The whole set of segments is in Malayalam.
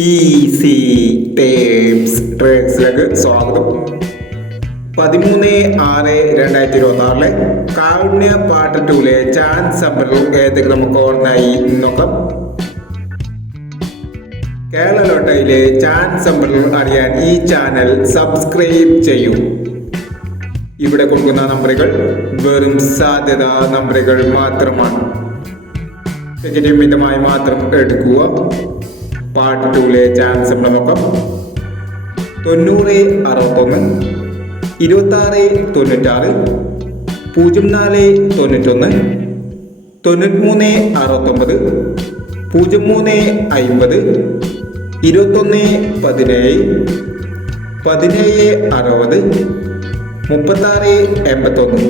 ഈസി ടേംസ് ട്രേഡ്സിലേക്ക് സ്വാഗതം. 13/6/2026 കാരുണ്യ പാർട്ട് 2 ചാൻസ് സമ്പറിൽ ഏതൊക്കെ നമുക്ക് ഓർമ്മയായി നോക്കാം. കേരള ലോട്ടറിയിലെ ചാൻസ് സമ്പറിൽ അറിയാൻ ഈ ചാനൽ സബ്സ്ക്രൈബ് ചെയ്യൂ. ഇവിടെ കൊടുക്കുന്ന നമ്പറുകൾ വെറും സാധ്യത നമ്പറുകൾ മാത്രമാണ്. ടിക്കറ്റ് മിതമായി മാത്രം എടുക്കുക. പാർട്ട് 2 ചാൻസ് നമ്മൾ നോക്കാം. 90/61, 26/96, 04/91, 93/69, 03/50, 21/17, 17/60, 36/81.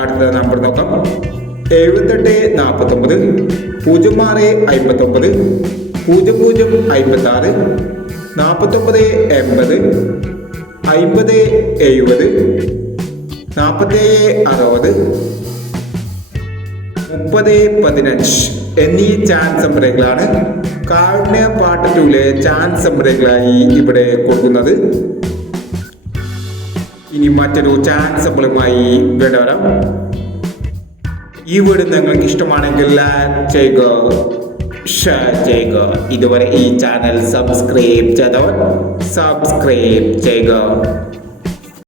അടുത്ത നമ്പർ നോക്കാം. 78/49, 06/59, 00/56, 49/80, 50/70, 47/60, 30/15 എന്നീ ചാൻസ് നമ്പറുകളാണ് കാരുണ്യ പാർട്ട് 2 ചാൻസ് നമ്പറുകളായി ഇവിടെ കൊടുക്കുന്നത്. ഇനി മറ്റൊരു ചാൻസ് നമ്പറുമായി വരാം. ഈ വീഡിയോ നിങ്ങൾക്ക് ഇഷ്ടമാണെങ്കിൽ ലൈക്ക് ചെയ്യുക, ഷെയർ ചെയ്യുക. ഇതുവരെ ഈ ചാനൽ സബ്സ്ക്രൈബ് ചെയ്തവർ സബ്സ്ക്രൈബ് ചെയ്യുക.